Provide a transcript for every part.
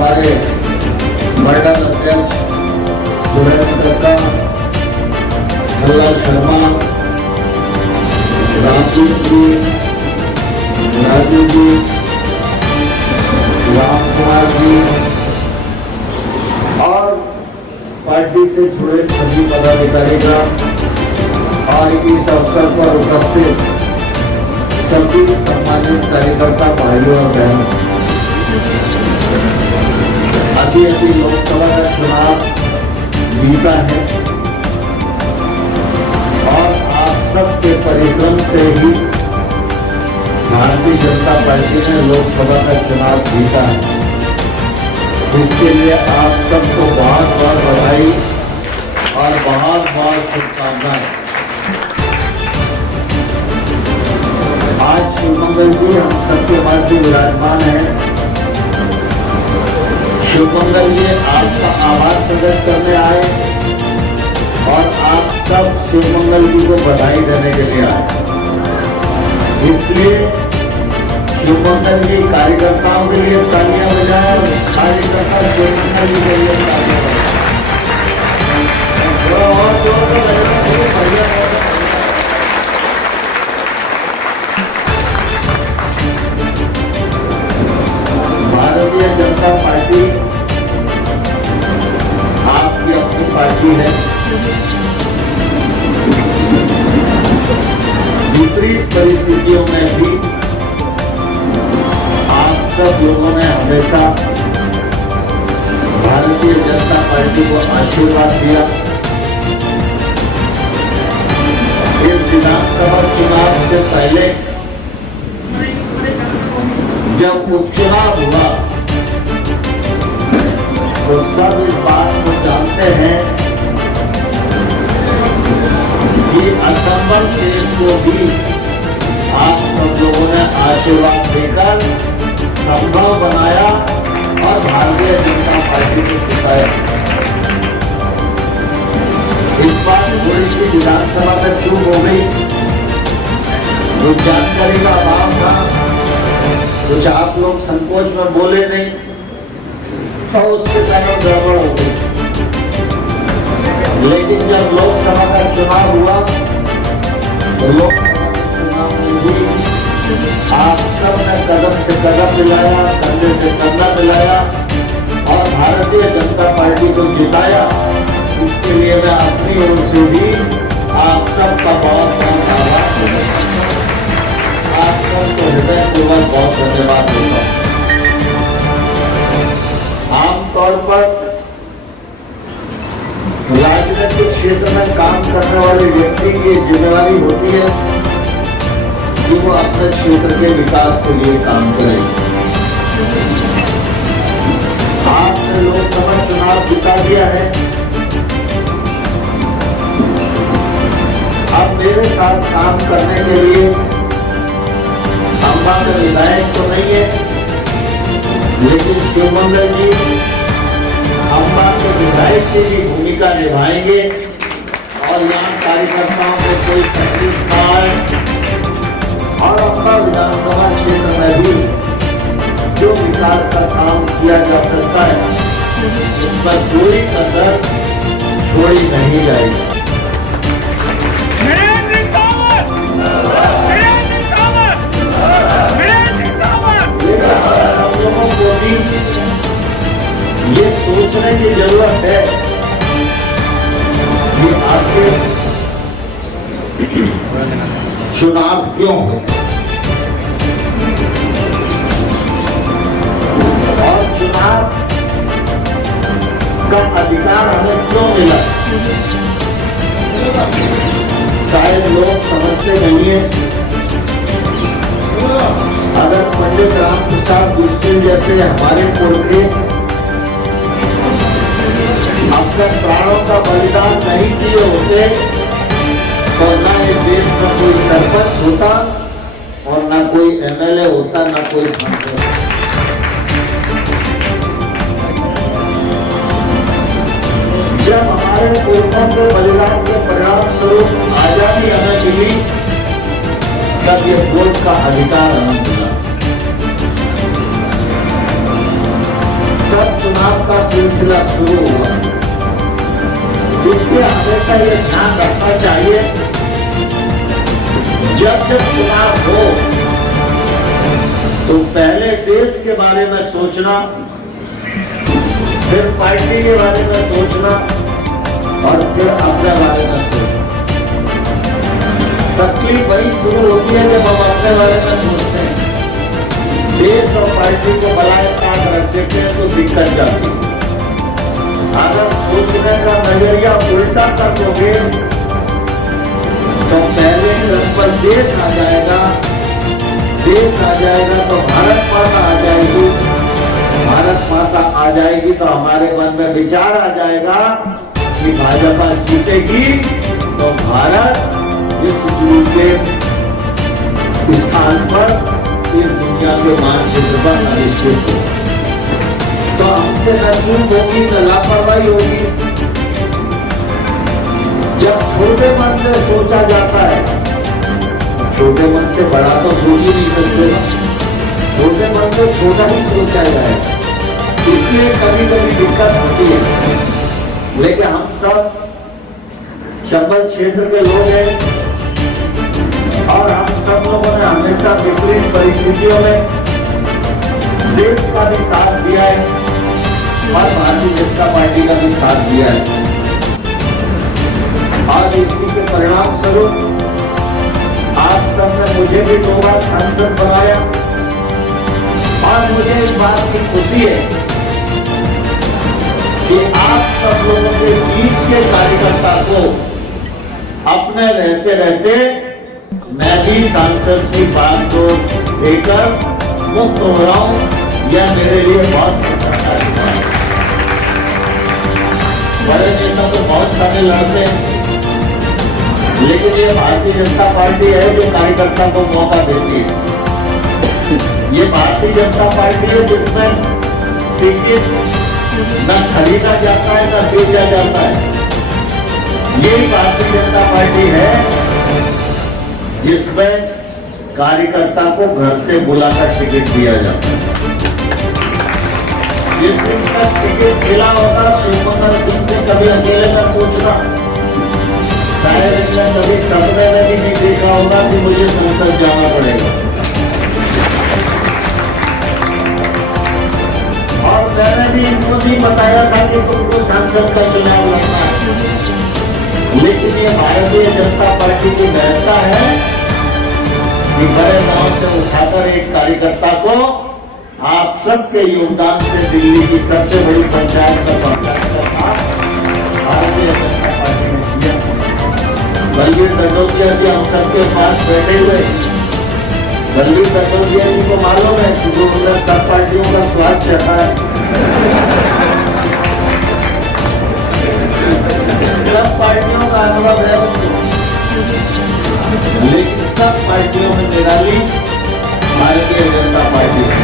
हमारे मंडल अध्यक्ष सुरेंद्र का, मल्लाल शर्मा, राजीव जी, राजू जी, राम कुमार जी और पार्टी से जुड़े सभी पदाधिकारीगण और इस अवसर पर उपस्थित सभी सम्मानित कार्यकर्ता भाइयों और बहनों, अभी लोकसभा का चुनाव बीता है और आप सबके परिश्रम से ही भारतीय जनता पार्टी ने लोकसभा का चुनाव जीता है। इसके लिए आप सबको बहुत बहुत बधाई और बहुत बहुत शुभकामनाएं। आज शिवमंगल जी हम सबके मध्य विराजमान हैं। शिवमंगल जी आपका आभार प्रकट करने आए और आप सब शिवमंगल जी को बधाई देने के लिए आए। इसलिए शिवमंगल जी कार्यकर्ताओं के लिए तालियां बजाएं और कार्यकर्ता शिवमंगल जी के लिए तालियां बजाएं। भारतीय जनता पार्टी आपकी अपनी पार्टी है। विपरीत परिस्थितियों में भी आप सब लोगों ने हमेशा भारतीय जनता पार्टी को आशीर्वाद दिया। इस विधानसभा चुनाव से पहले जब उपचुनाव हुआ तो सब इस बात को जानते हैं कि असंभव देश को भी आप सब लोगों ने आशीर्वाद देकर संभव बनाया और भारतीय जनता पार्टी को जिताया। इस बार थोड़ी सी विधानसभा में चूक हो गई, कुछ जानकारी का अभाव था, कुछ आप लोग संकोच में बोले नहीं तो उसके कारण गड़बड़ हो गई। लेकिन जब लोकसभा का चुनाव हुआ तो लोकसभा के चुनाव में भी आप सबने कदम से कदम मिलाया, कंधे से कंधा मिलाया और भारतीय जनता पार्टी को जिताया। इसके लिए मैं अपनी ओर से भी आप सबका बहुत बहुत आभार करता हूं। आप सबको हृदयपूर्वक बहुत धन्यवाद देता हूं। आमतौर पर राजनीतिक क्षेत्र में काम करने वाले व्यक्ति की जिम्मेदारी होती है कि वो अपने क्षेत्र के विकास के लिए काम करें। आपने लोकसभा चुनाव जीता दिया है। अब मेरे साथ काम करने के लिए अम्बा में विधायक तो नहीं है, लेकिन शिवमंगल जी अम्बा के विधायक की भी भूमिका निभाएंगे और यहाँ कार्यकर्ताओं को कोई तकलीफ न आए और अम्बा विधानसभा क्षेत्र में भी जो विकास का काम किया जा सकता है इस पर कोई कसर छोड़ी नहीं जाएगी। हम लोगों को भी ये सोचने की जरूरत है कि आखिर चुनाव क्यों होते और चुनाव का अधिकार हमें क्यों मिला। शायद लोग समझते नहीं है। अगर पंडित राम प्रसाद बिस्मिल जैसे हमारे पुरखे अपने प्राणों का बलिदान नहीं दिए होते तो न इस देश का कोई सरपंच होता और न कोई एमएलए होता, न कोई सांसद। जब हमारे पुरखों के बलिदान के परिणाम स्वरूप आजादी हमें मिली तब ये वोट का अधिकार हमें मिला। तब का सिलसिला शुरू हुआ। इसलिए हमेशा ये ध्यान रखना चाहिए, जब जब चुनाव हो तो पहले देश के बारे में सोचना, फिर पार्टी के बारे में सोचना और फिर अपने बारे में सोचना। तकलीफ वही शुरू होती है जब हम अपने बारे में सोचते हैं, देश और पार्टी को बलाए काट रख देते हैं तो दिक्कत जाती है। अगर सोचने का नजरिया उल्टा कर दोगे तो पहले घर पर देश आ जाएगा, देश आ जाएगा तो भारत माता आ जाएगी, भारत माता आ जाएगी तो हमारे मन में विचार आ जाएगा कि भाजपा जीतेगी तो भारत इस गुरु के स्थान पर इस दुनिया के मानचित्र पर अधिष्ठित हो। तो हमसे न चूक होगी न लापरवाही होगी। जब छोटे मन से सोचा जाता है, छोटे मन से बड़ा तो सोच ही नहीं सकते ना, छोटे मन से छोटा ही सोचा जाएगा, इसलिए कभी कभी दिक्कत होती है। लेकिन हम सब चंबल क्षेत्र के लोग हैं और हम सब लोगों ने हमेशा विपरीत परिस्थितियों में देश का भी साथ दिया है और भारतीय जनता पार्टी का भी साथ दिया है। आज इसी के परिणाम स्वरूप आज तक में मुझे भी 2 बार सांसद बनाया और मुझे इस बात की खुशी है कि आप सब लोगों के बीच के कार्यकर्ता को अपने रहते रहते मैं भी सांसद की बात को लेकर मुक्त हो रहा हूं। यह मेरे लिए बहुत बड़े नेता तो बहुत सारे लड़ते हैं, लेकिन ये भारतीय जनता पार्टी है जो कार्यकर्ता को मौका देती है। ये भारतीय जनता पार्टी है जिसमें टिकट न खरीदा जाता है न बेचा जाता है। यही भारतीय जनता पार्टी है जिसमें कार्यकर्ता को घर से बुलाकर टिकट दिया जाता है। जिस दिन तक टिकट मिला होगा शिवमंगल सिंह ने कभी अकेले में सोचना, शायद इनने कभी सपने में भी नहीं देखा होगा कि मुझे संसद जाना पड़ेगा। और मैंने भी इनको नहीं बताया था कि तुमको सांसद का चुनाव लड़ना है, लेकिन ये भारतीय जनता पार्टी की महत्ता है कि बड़े गांव से उठाकर एक कार्यकर्ता को आप सबके योगदान से दिल्ली की सबसे बड़ी पंचायत का भारतीय जनता पार्टी ने किया। बलवीर दंडोतिया जी हम सबके पास बैठे हुए, बलवीर दंडोतिया जी को मालूम है कि उन्होंने सब पार्टियों का स्वाद चखा है। सब पार्टियों का अनुभव है उसको, लेकिन सब पार्टियों में निराली भारतीय जनता पार्टी है।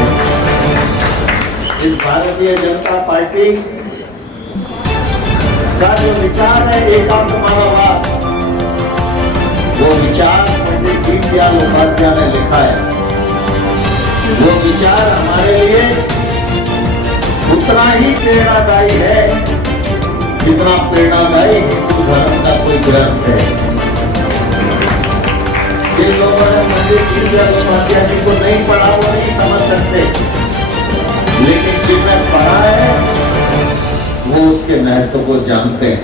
इस भारतीय जनता पार्टी का जो विचार है एकात्म मानववाद, वो विचार पंडित दीनदयाल उपाध्याय ने लिखा है। वो विचार हमारे लिए उतना ही प्रेरणादायी है जितना प्रेरणादायी हिंदू धर्म का कोई ग्रंथ है। जिन लोगों ने पंडित दीनदयाल उपाध्याय जी को नहीं पढ़ा वो नहीं समझ सकते, लेकिन जिन्होंने पढ़ा है वो उसके महत्व को जानते हैं।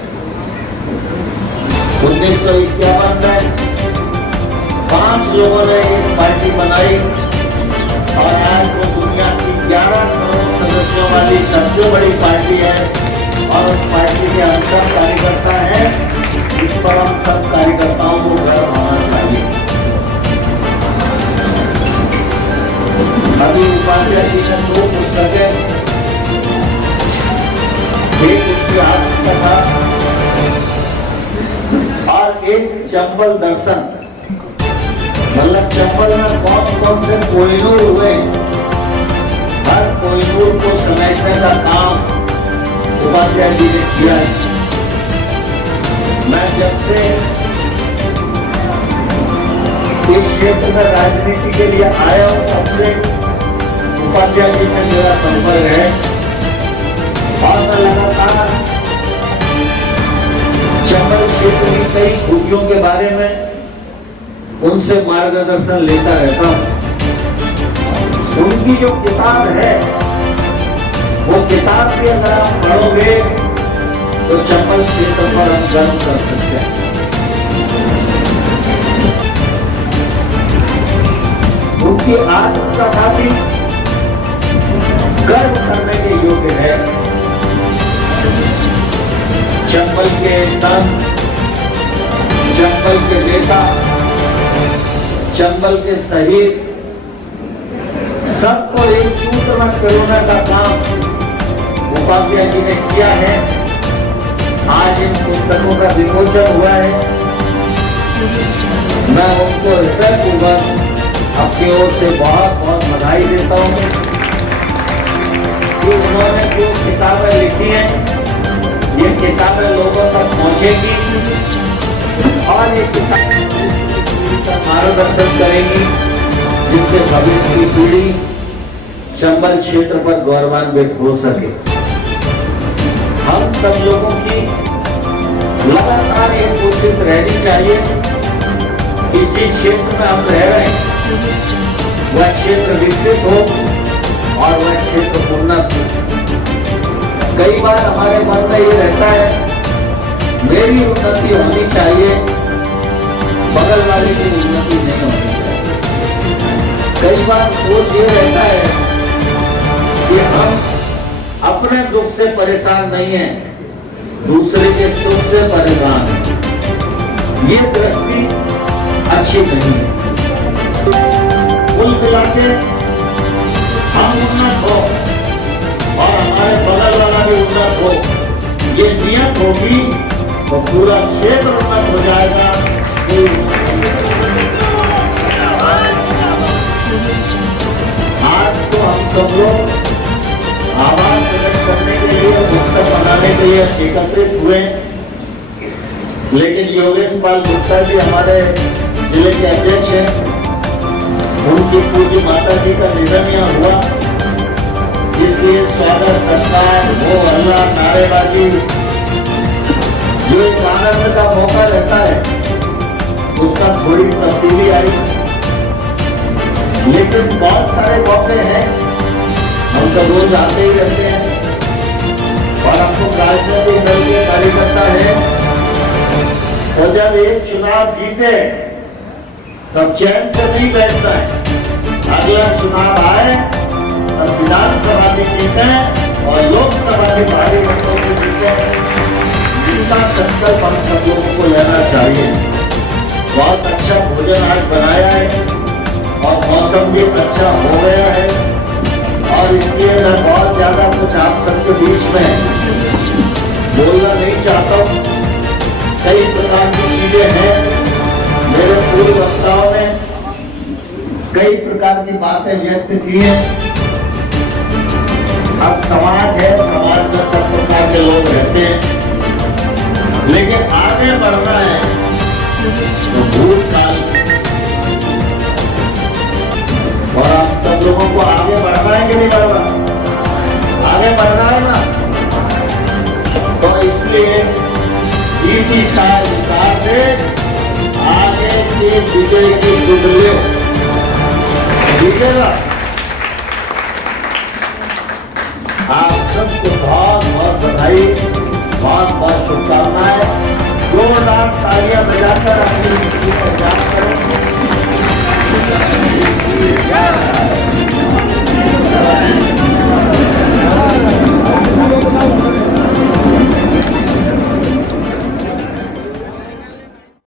1951 में 5 लोगों ने एक पार्टी बनाई और आज वो दुनिया की 11 करोड़ सदस्यों वाली सबसे बड़ी पार्टी है और उस पार्टी के हम सब कार्यकर्ता हैं। इस पर हम सब कार्यकर्ताओं को गर्व होना चाहिए। अभी उपाध्याय जी ने 2 पुस्तकें, एक इतिहास कथा और एक चंबल दर्शन, मतलब चंबल में कौन कौन से कोहिनूर हुए, हर कोहिनूर को समेटने का काम उपाध्याय जी ने किया है। मैं जब से इस क्षेत्र में राजनीति के लिए आया हूं तब से उपाध्याय जी से मेरा संपर्क है और साथियों के बारे में उनसे मार्गदर्शन लेता रहता हूं। उनकी जो किताब है वो किताब भी अगर आप पढ़ोगे तो चंबल क्षेत्र पर हम गर्व कर सकते हैं। उनकी आत्मकथा भी गर्व करने के योग्य है। चंबल के संत, चंबल के नेता, चंबल के शहीद, सबको एक सूत्र में पिरोने का काम उपाध्याय जी ने किया है। आज इन पुस्तकों का विमोचन हुआ है। मैं उनको हृदयपूर्वक अपनी ओर से बहुत बहुत बधाई देता हूँ कि उन्होंने जो किताबें लिखी हैं ये किताबें लोगों तक पहुंचेगी और ये किताबें मार्गदर्शन करेंगी, जिससे भविष्य की पीढ़ी चंबल क्षेत्र पर गौरवान्वित हो सके। हम सब लोगों की लगातार ये कोशिश रहनी चाहिए कि जिस क्षेत्र में हम रह रहे हैं वह क्षेत्र विकसित हो और वह क्षेत्र उन्नत हो। कई बार हमारे मन में ये रहता है मेरी उन्नति होनी चाहिए, बगल वाले की उन्नति नहीं होनी चाहिए। कई बार सोच ये रहता है कि हम अपने दुख से परेशान नहीं हैं, दूसरे के सुख से परेशान हैं। ये दृष्टि अच्छी नहीं है। कुल मिला के हम उन्नत हो और हमारे बगल वाला भी उन्नत हो, ये नियत होगी तो पूरा क्षेत्र उन्नत हो जाएगा। आज तो हम सब लोग आवाज प्रकट करने के लिए, उत्सव मनाने के लिए एकत्रित हुए, लेकिन योगेश पाल गुप्ता जी हमारे जिले के अध्यक्ष हैं। उनकी पूज्य माता जी का निधन यहाँ हुआ, इसलिए स्वागत, सत्कार, हो हल्ला, नारेबाजी जो एक आनंद का मौका रहता है उसका थोड़ी तब्दीली आई। लेकिन बहुत सारे मौके हैं, हम तो रोज आते ही रहते हैं और हमको राजनीतिक दल के कार्यकर्ता है तो जब एक चुनाव जीते तब चैन से नहीं बैठता है। अगला चुनाव आए तब विधानसभा भी जीते और लोकसभा भी भारी मतों से जीते। इसका संकल्प हम सब लोगों को लेना चाहिए। बहुत अच्छा भोजन आज बनाया है और मौसम भी अच्छा हो गया है और इसलिए मैं बहुत ज्यादा कुछ आप सबके बीच में बोलना नहीं चाहता हूँ। कई प्रकार की चीजें हैं, मेरे पूर्व वक्ताओं ने कई प्रकार की बातें व्यक्त की हैं। अब समाज है, समाज में सब प्रकार के लोग रहते हैं, लेकिन आगे बढ़ना है तो भूतकाल और आप सब लोगों को आगे बढ़ना है कि नहीं बढ़ना? आगे बढ़ना है ना, तो इसलिए इसी का हिसाब से आगे के विजय की गुजरे विजयला आप सबको बहुत बहुत बधाई, बहुत बहुत शुभकामनाएं। जोरदार तालियां बजाकर अपनी